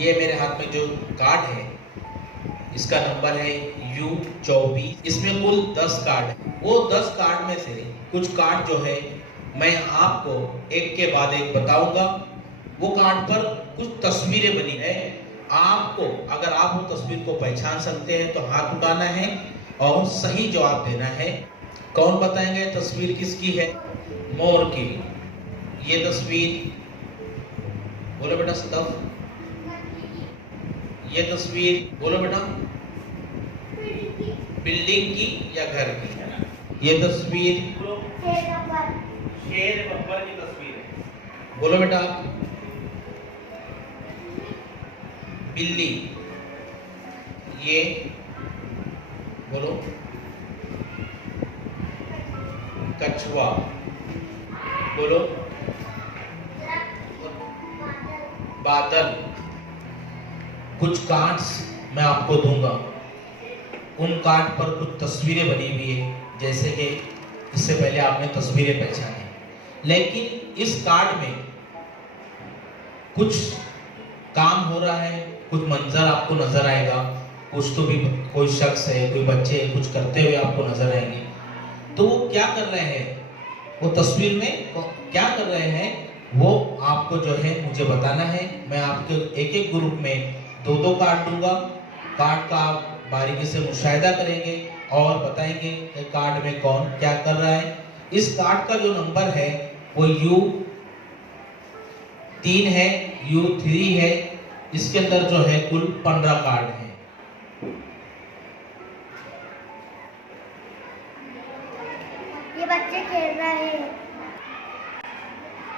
ये मेरे हाथ में जो कार्ड है इसका नंबर है U24। इसमें कुल 10 कार्ड है। वो 10 कार्ड में से कुछ कार्ड जो है मैं आपको एक के बाद एक बताऊंगा। वो कार्ड पर कुछ तस्वीरें बनी है। आपको अगर आप वो तस्वीर को पहचान सकते हैं तो हाथ उठाना है और सही जवाब देना है। कौन बताएंगे तस्वीर किसकी है? मोर की। ये तस्वीर बोलो बेटा सदफ। ये तस्वीर बोलो बेटा बिल्डिंग की या घर की? ये तस्वीर शेर बब्बर की तस्वीर है। बोलो बेटा बिल्ली। ये बोलो कछुआ। बोलो बादल। कुछ कार्ड्स मैं आपको दूंगा, उन कार्ड पर कुछ तस्वीरें बनी हुई है, जैसे कि इससे पहले आपने तस्वीरें पहचानी, लेकिन इस कार्ड में कुछ काम हो रहा है, कुछ मंजर आपको नजर आएगा। कुछ तो भी कोई शख्स है, कोई बच्चे कुछ करते हुए आपको नजर आएंगे। तो वो क्या कर रहे हैं, वो तस्वीर में क्या कर रहे हैं, वो आपको जो है मुझे बताना है। मैं आपके एक एक ग्रुप में 2-2 कार्ड दूंगा। कार्ड का आप बारीकी से मुशाहिदा करेंगे और बताएंगे कि कार्ड में कौन क्या कर रहा है। इस कार्ड का जो नंबर है वो U3 है, U3 है। इसके अंदर जो है कुल 15 कार्ड है। ये बच्चे खेल रहे हैं।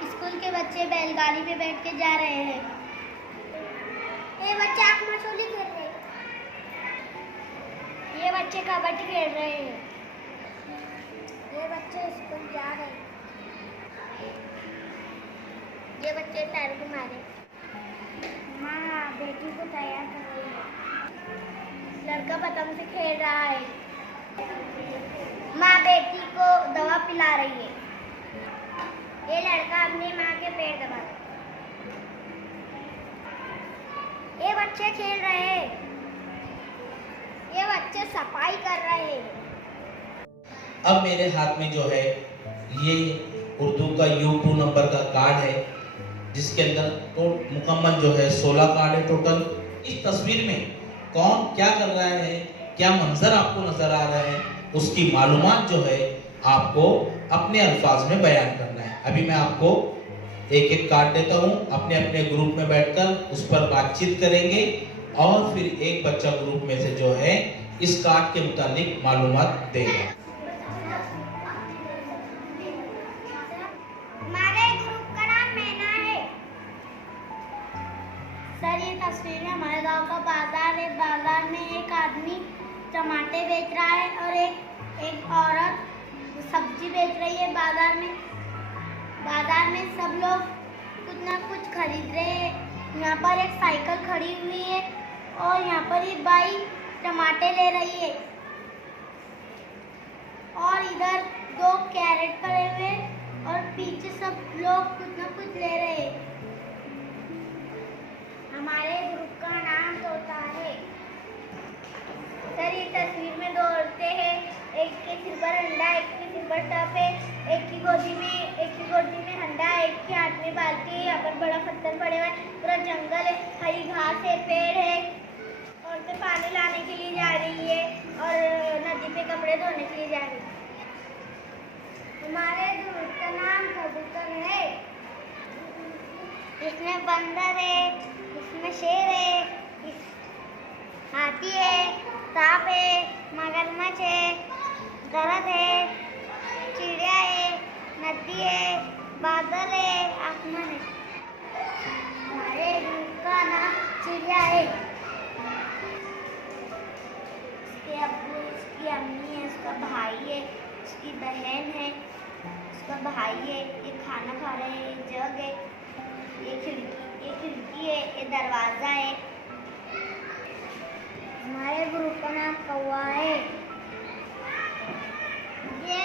स्कूल के बच्चे बैलगाड़ी पे बैठ के जा रहे हैं। ये बच्चे आँख मचोली खेल रहे हैं। ये बच्चे कबड्डी खेल रहे हैं। ये बच्चे स्कूल जा रहे हैं। ये बच्चे पैर को मारे। माँ बेटी को तैयार कर रही है। लड़का पतंग से खेल रहा है। माँ बेटी को दवा पिला रही है। ये लड़का अपनी माँ के पैर दबा रहा है। ये बच्चे खेल रहे हैं। ये बच्चे सफाई कर रहे हैं। अब मेरे हाथ में जो है ये उर्दू का U2 नंबर का कार्ड है, जिसके अंदर तो मुकम्मल जो है 16 कार्ड है टोटल। इस तस्वीर में कौन क्या कर रहा है, क्या मंजर आपको नजर आ रहा है, उसकी मालूमात जो है आपको अपने अल्फाज में बयान करना है। अभी मैं आपको एक एक कार्ड देता हूँ, अपने अपने ग्रुप में बैठकर उस पर बातचीत करेंगे और फिर एक बच्चा ग्रुप में से जो है इस कार्ड के मुतालिक मालूमात देगा। हमारे ग्रुप का नाम मैना है। सर ये तस्वीर में हमारे गांव का बाजार है। बाजार में एक आदमी टमाटे बेच रहा है और एक औरत सब्जी बेच रही है। बाजार में सब लोग कुछ ना कुछ खरीद रहे हैं। यहाँ पर एक साइकिल खड़ी हुई है और यहाँ पर एक बाई टमाटे ले रही है और इधर 2 कैरेट पड़े हुए हैं और पीछे सब लोग कुछ ना कुछ ले रहे हैं। हमारे ग्रुप का नाम तोता है। सर ये तस्वीर में 2 औरतें हैं। एक के सिर पर अंडा, एक के सिर पर टप है। एक की गोदी में अंडा है, एक के हाथ में बाल्टी है। यहाँ पर बड़ा पत्थर पड़े हुए हैं। पूरा जंगल है, हरी घास है, पेड़ है। औरतें पानी लाने के लिए जा रही है और नदी पे कपड़े धोने के लिए जा रही है। हमारे ग्रुप का नाम कबूतर है। इसमें बंदर है, इसमें शेर है, हाथी है, सांप है, मगरमच्छ है, गरद है, चिड़िया है, नदी है, बादल है, आसमान है। हमारे ग्रुप का नाम चिड़िया है। इसके अब्बू, इसकी अम्मी है, इसका भाई है, इसकी बहन है, इसका भाई है। ये खाना खा रहे हैं। ये जग है, ये खिड़की है, ये दरवाजा है। हमारे ग्रुप का नाम कौवा है। ये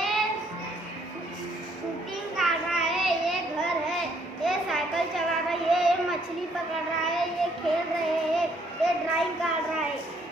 शूटिंग कर रहा है। ये घर है। ये साइकिल चला रहा है। ये मछली पकड़ रहा है। ये ये खेल रहे हैं, ये ड्राइंग काट रहा है।